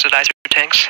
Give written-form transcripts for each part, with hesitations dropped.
oxidizer tanks.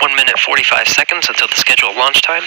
One minute 45 seconds until the scheduled launch time.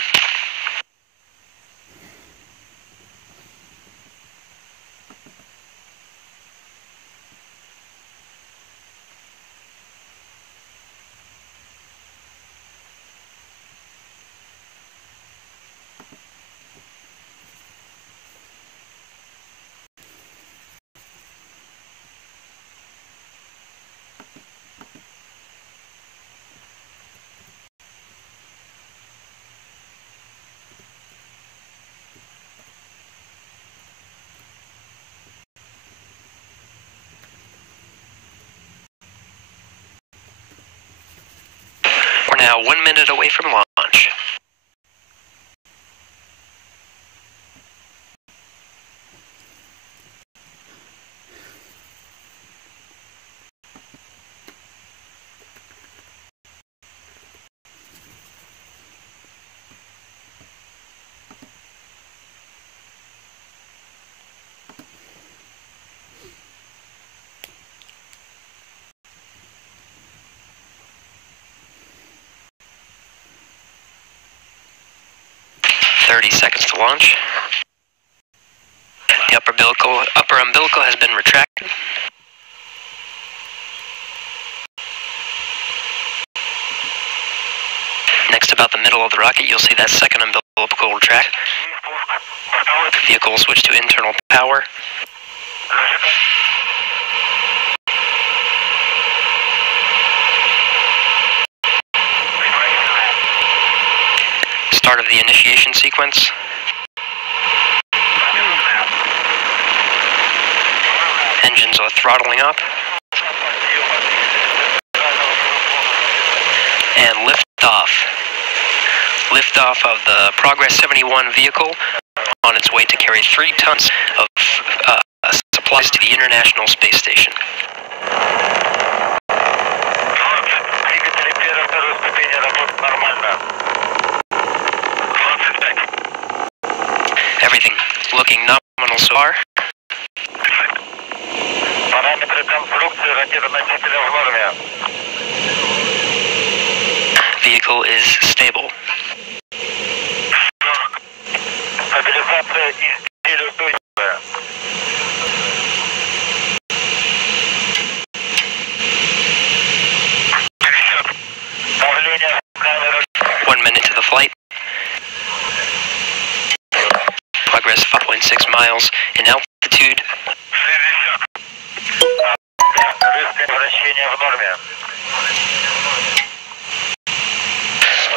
We're now 1 minute away from launch. Seconds to launch. The upper umbilical has been retracted. Next, about the middle of the rocket, you'll see that second umbilical retract. The vehicle will switch to internal power. Start of the initiation sequence. Engines are throttling up. And liftoff. Liftoff of the Progress 71 vehicle on its way to carry 3 tons of supplies to the International Space Station. Everything looking nominal so far. Vehicle is stable. One minute to the flight. Progress 5.6 miles in altitude.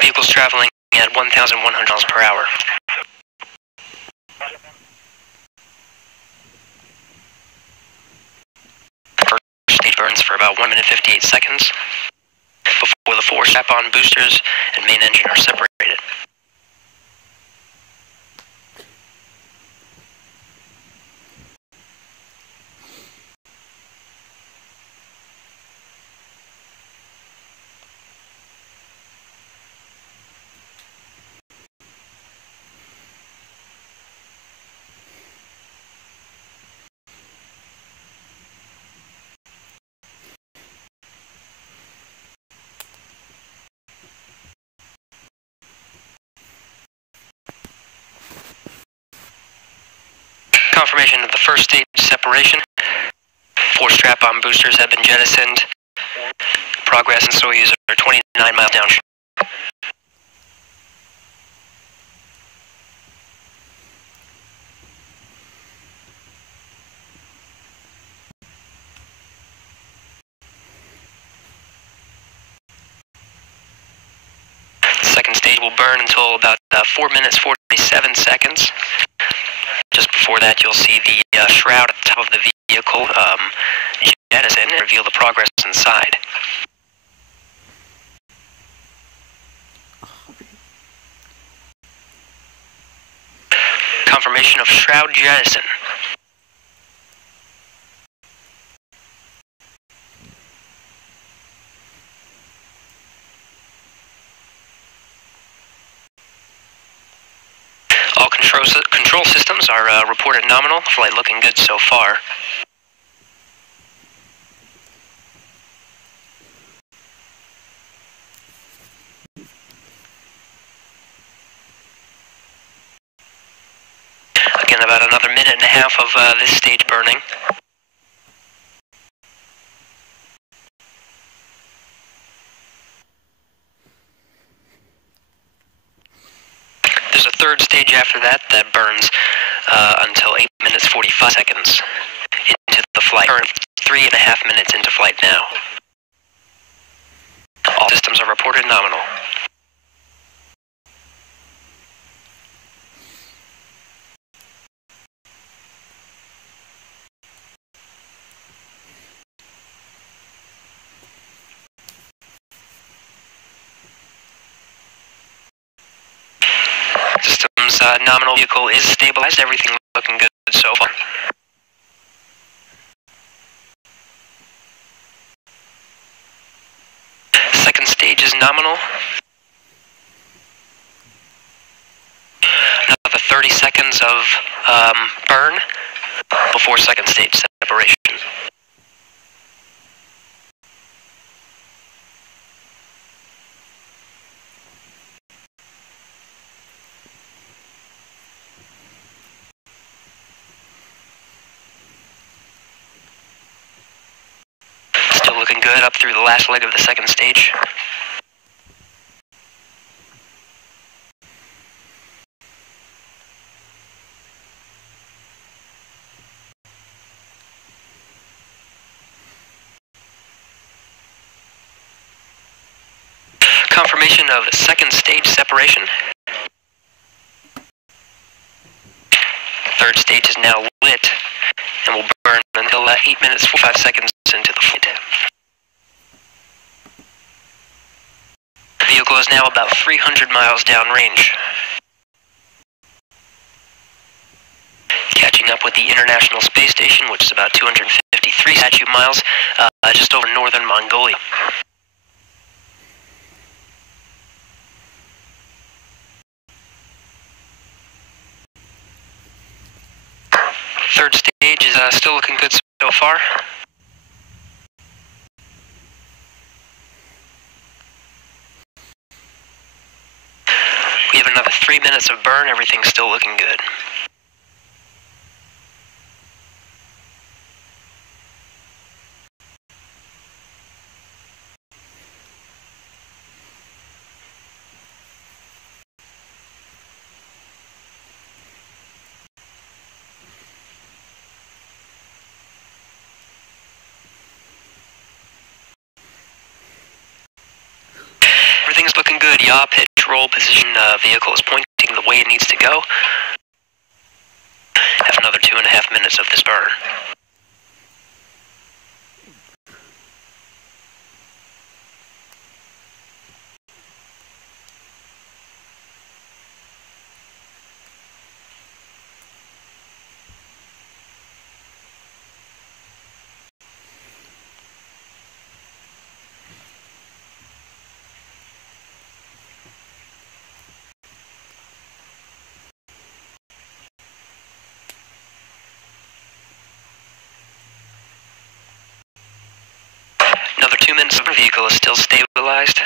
Vehicle's traveling at 1,100 miles per hour. First stage burns for about 1 minute 58 seconds before the 4 strap-on boosters and main engine are separated. Confirmation of the first stage separation. 4 strap-on boosters have been jettisoned. Progress and Soyuz are 29 miles downstream. The second stage will burn until about about 4 minutes 47 seconds. Just before that, you'll see the shroud at the top of the vehicle jettison and reveal the progress inside. Confirmation of shroud jettison. All control systems are reported nominal. Flight looking good so far. Again, about another minute and a half of this stage burning. There's a third stage after that that burns until 8 minutes 45 seconds into the flight. We're 3.5 minutes into flight now. All systems are reported nominal. Systems nominal vehicle is stabilized. Everything looking good so far. Second stage is nominal. Another 30 seconds of burn before second stage separation. Still looking good up through the last leg of the second stage. Confirmation of second stage separation. Third stage is now lit and will burn until 8 minutes 45 seconds into the flight. The vehicle is now about 300 miles downrange. Catching up with the International Space Station, which is about 253 statute miles, just over northern Mongolia. Third stage is still looking good so far. We have another 3 minutes of burn. Everything's still looking good. Everything's looking good. Yaw, pitch, roll, position, vehicle is pointing the way it needs to go. Have another 2.5 minutes of this burn. Another 2 minutes of the vehicle is still stabilized.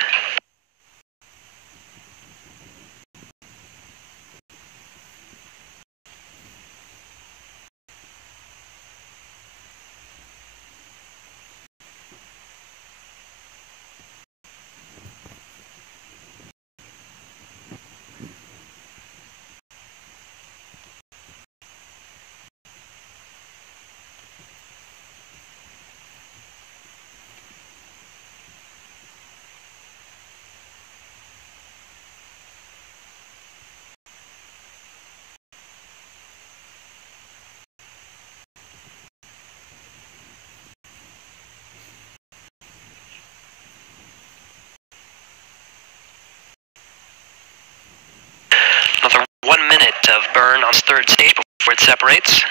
on its third stage before it separates.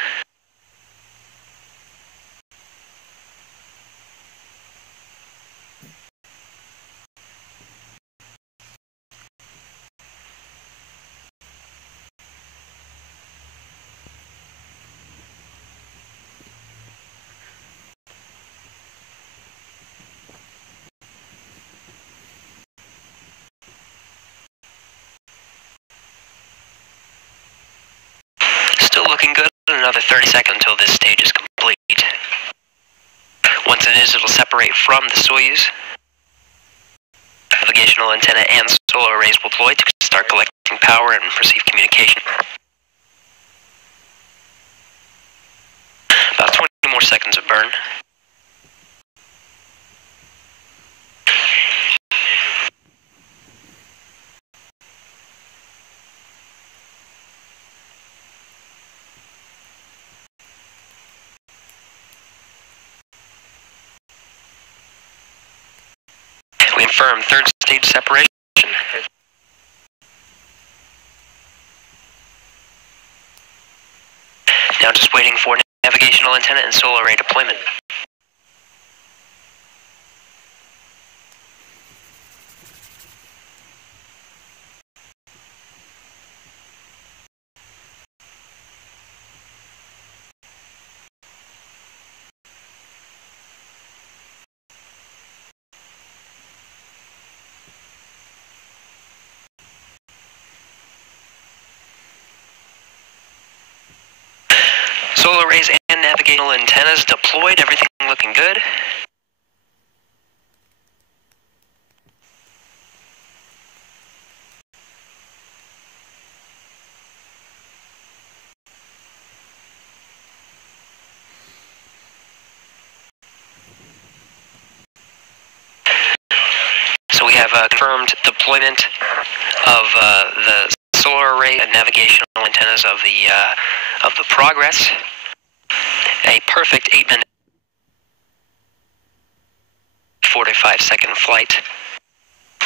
Still looking good. Another 30 seconds until this stage is complete. Once it is, it'll separate from the Soyuz. Navigational antenna and solar arrays will deploy to start collecting power and receive communication. About 20 more seconds of burn. We confirm third stage separation. Now just waiting for navigational antenna and solar array deployment. Solar arrays and navigational antennas deployed, everything looking good. So we have confirmed deployment of the solar array and navigational antennas of the Progress. A perfect 8-minute, 45-second flight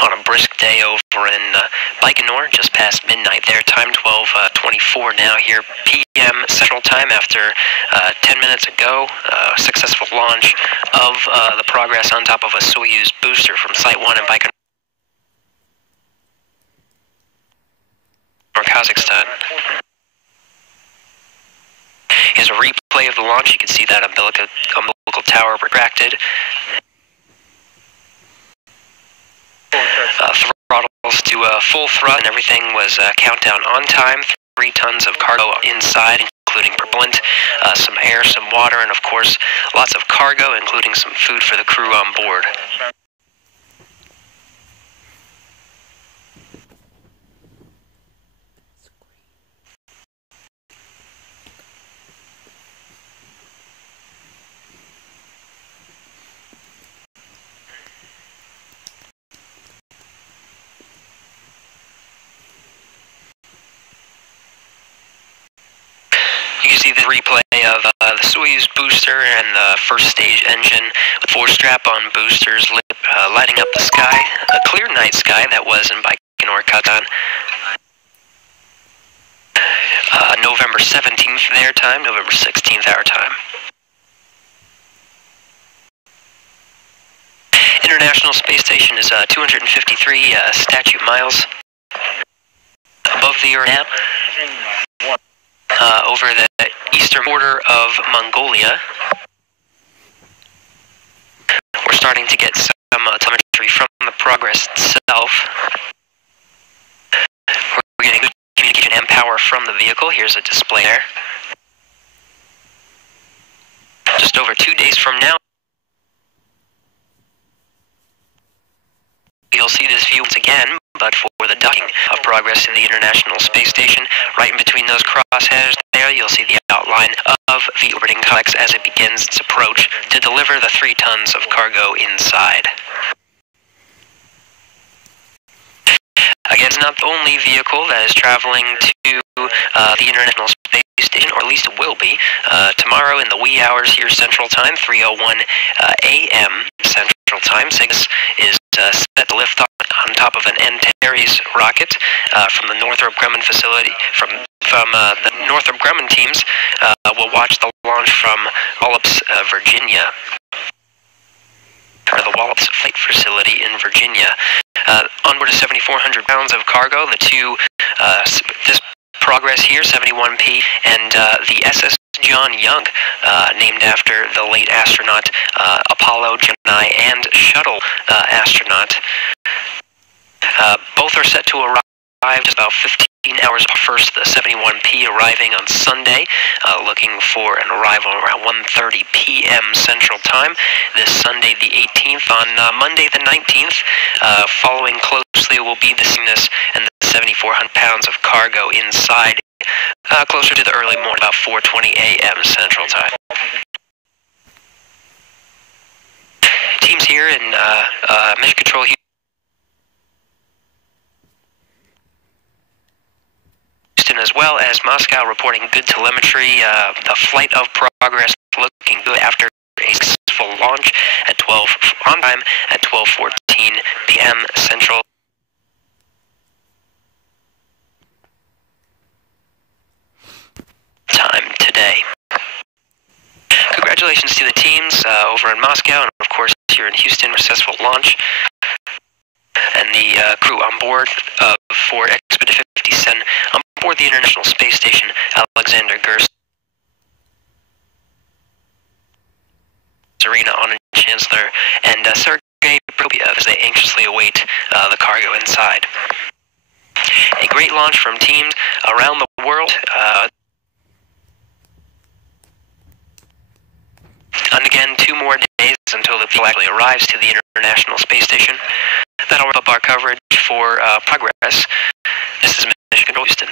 on a brisk day over in Baikonur, just past midnight their time, 12:24 now here p.m. Central Time. After 10 minutes ago, successful launch of the Progress on top of a Soyuz booster from Site 1 in Baikonur, Kazakhstan. Here's a replay of the launch. You can see that umbilical tower retracted. Throttles to full thrust, and everything was countdown on time. 3 tons of cargo inside, including propellant, some air, some water, and of course, lots of cargo, including some food for the crew on board. You can see the replay of the Soyuz booster and the first stage engine with 4 strap-on boosters lighting up the sky. A clear night sky that was in Baikonur, Kazakhstan. November 17th their time, November 16th our time. International Space Station is 253 statute miles above the Earth now. Over the eastern border of Mongolia. We're starting to get some telemetry from the Progress itself. We're getting good communication and power from the vehicle. Here's a display there. Just over 2 days from now, you'll see this view once again, but for the docking of Progress in the International Space Station. Right in between those crosshairs there, you'll see the outline of the orbiting complex as it begins its approach to deliver the 3 tons of cargo inside. Again, it's not the only vehicle that is traveling to the International Space Station, or at least it will be. Tomorrow in the wee hours here Central Time, 3:01 a.m. Central Time, Cygnus is set to lift off on top of an Antares rocket from the Northrop Grumman facility, from from the Northrop Grumman teams will watch the launch from Wallops, Virginia, or the Wallops Flight Facility in Virginia. Onboard is 7,400 pounds of cargo. The two, this Progress here, 71P, and the SS John Young, named after the late astronaut Apollo, Gemini, and Shuttle astronaut. Both are set to arrive just about 15 hours first, the 71P arriving on Sunday, looking for an arrival around 1:30 p.m. Central Time this Sunday the 18th. On Monday the 19th, following closely will be the Cygnus and the 7,400 pounds of cargo inside, closer to the early morning, about 4:20 a.m. Central Time. Teams here in Mission Control as well as Moscow, reporting good telemetry. The flight of Progress looking good after a successful launch at 12 on time at 12:14 p.m. Central Time today. Congratulations to the teams over in Moscow, and of course here in Houston, successful launch. And the crew on board for Expedition 57 on board the International Space Station, Alexander Gerst, Serena Aunen Chancellor, and Sergei Prokofiev as they anxiously await the cargo inside. A great launch from teams around the world. And again, 2 more days until the vehicle actually arrives to the International Space Station. That'll wrap up our coverage for Progress. This is Mission Control Houston.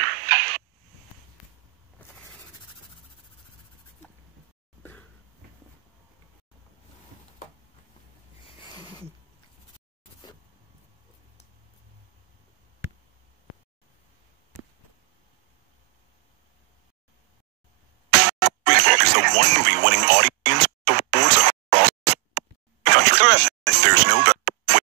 Green Book is the one movie when